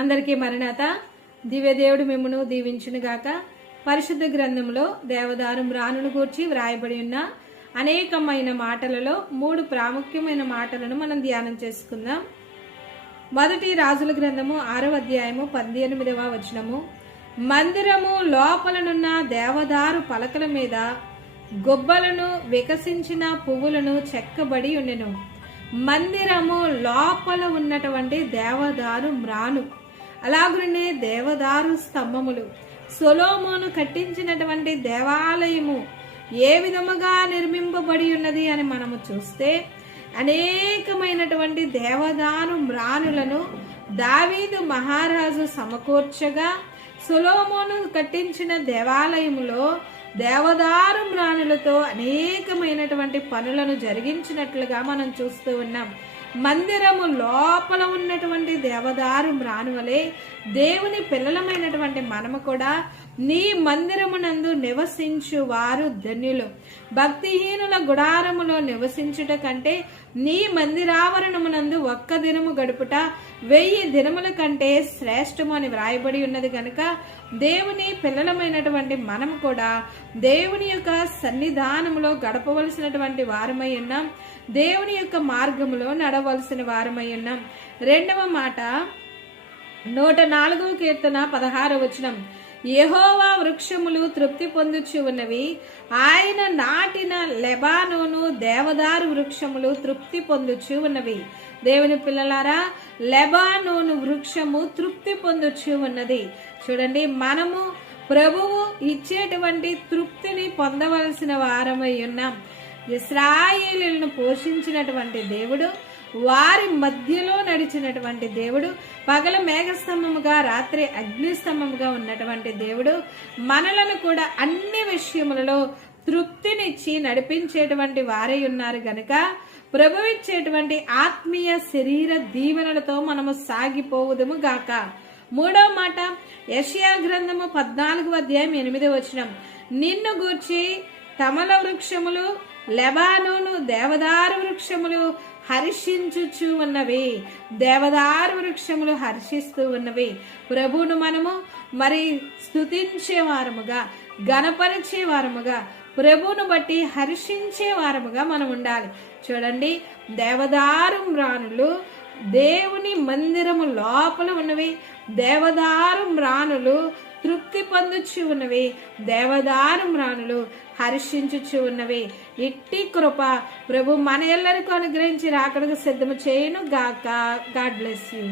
అందరికీ మరణాత. దివ్యదేవుడు మిమ్మను దీవించునుగాక. పరిశుద్ధ గ్రంథంలో దేవదారు రాణును గూర్చి వ్రాయబడి ఉన్న అనేకమైన మాటలలో మూడు ప్రాముఖ్యమైన మాటలను మనం ధ్యానం చేసుకుందాం. మొదటి రాజుల గ్రంథము ఆరవ అధ్యాయము పద్దెనిమిదవ వచనము. మందిరము లోపలనున్న దేవదారు పలకల మీద గొబ్బలను వికసించిన పువ్వులను చెక్కబడి ఉండెను. మందిరము లోపల ఉన్నటువంటి దేవదారు మ్రాను. అలాగనే దేవదారు స్తంభములు. సొలోమోను కట్టించినటువంటి దేవాలయము ఏ విధముగా నిర్మింపబడి ఉన్నది అని మనము చూస్తే అనేకమైనటువంటి దేవదారు మ్రానులను దావీదు మహారాజు సమకూర్చగా సొలోమోను కట్టించిన దేవాలయములో దేవదారు మ్రాణులతో అనేకమైనటువంటి పనులను జరిగించినట్లుగా మనం చూస్తూ ఉన్నాం. మందిరము లోపల ఉన్నటువంటి దేవదారు మ్రానువలే దేవుని పిల్లలమైనటువంటి మనము కూడా నీ మందిరమునందు నివసించు వారు ధన్యులు. భక్తిహీనుల గుడారములో నివసించుట కంటే నీ మందిరావరణమునందు ఒక్క దినము గడుపుట వెయ్యి దినముల కంటే శ్రేష్టము అని వ్రాయబడి ఉన్నది కనుక దేవుని పిల్లలమైనటువంటి మనం కూడా దేవుని యొక్క సన్నిధానములో గడపవలసినటువంటి వారమై ఉన్నాం. దేవుని యొక్క మార్గములో నడవలసిన వారమై ఉన్నాం. రెండవ మాట నూట నాలుగవ కీర్తన పదహార వచనం. యహోవా వృక్షములు తృప్తి పొందుచు ఉన్నవి. ఆయన నాటిన లెబానోను దేవదారు వృక్షములు తృప్తి పొందుచు ఉన్నవి. దేవుని పిల్లలారా లెబానోను వృక్షము తృప్తి పొందుచు ఉన్నది. చూడండి మనము ప్రభువు ఇచ్చేటువంటి తృప్తిని పొందవలసిన వారమై ఉన్నాం. ఇస్రాయేలీలను పోషించినటువంటి దేవుడు వారి మధ్యలో నడిచినటువంటి దేవుడు పగల మేఘస్తంభముగా రాత్రి అగ్నిస్తంభముగా ఉన్నటువంటి దేవుడు మనలను కూడా అన్ని విషయములలో తృప్తినిచ్చి నడిపించేటువంటి వారై ఉన్నారు గనుక ప్రభువిచ్చేటువంటి ఆత్మీయ శరీర దీవెనలతో మనము సాగిపోవుదము గాక. మూడో మాట యషియా గ్రంథము పద్నాలుగు అధ్యాయం ఎనిమిది వచనం. నిన్ను గూర్చి తమల వృక్షములు లెబానోను దేవదారు వృక్షములు హర్షించుచు ఉన్నవి. దేవదారు వృక్షములు హర్షిస్తూ ఉన్నవి. ప్రభువును మనము మరి స్తుతించే వారముగా గణపరిచే వారముగా ప్రభువును బట్టి హర్షించే వారముగా మనం ఉండాలి. చూడండి దేవదారు మ్రాణులు దేవుని మందిరము లోపల ఉన్నవి. దేవదారు మ్రాణులు తృప్తి పొందుచు ఉన్నవి. దేవదారు మ్రాణులు హర్షించుచు ఉన్నవి. ఇట్టి కృప ప్రభు మన ఎల్లరికూ అనుగ్రహించి రాకడకు సిద్ధము చేయను గాక గాడ్ బ్లెస్ యూ.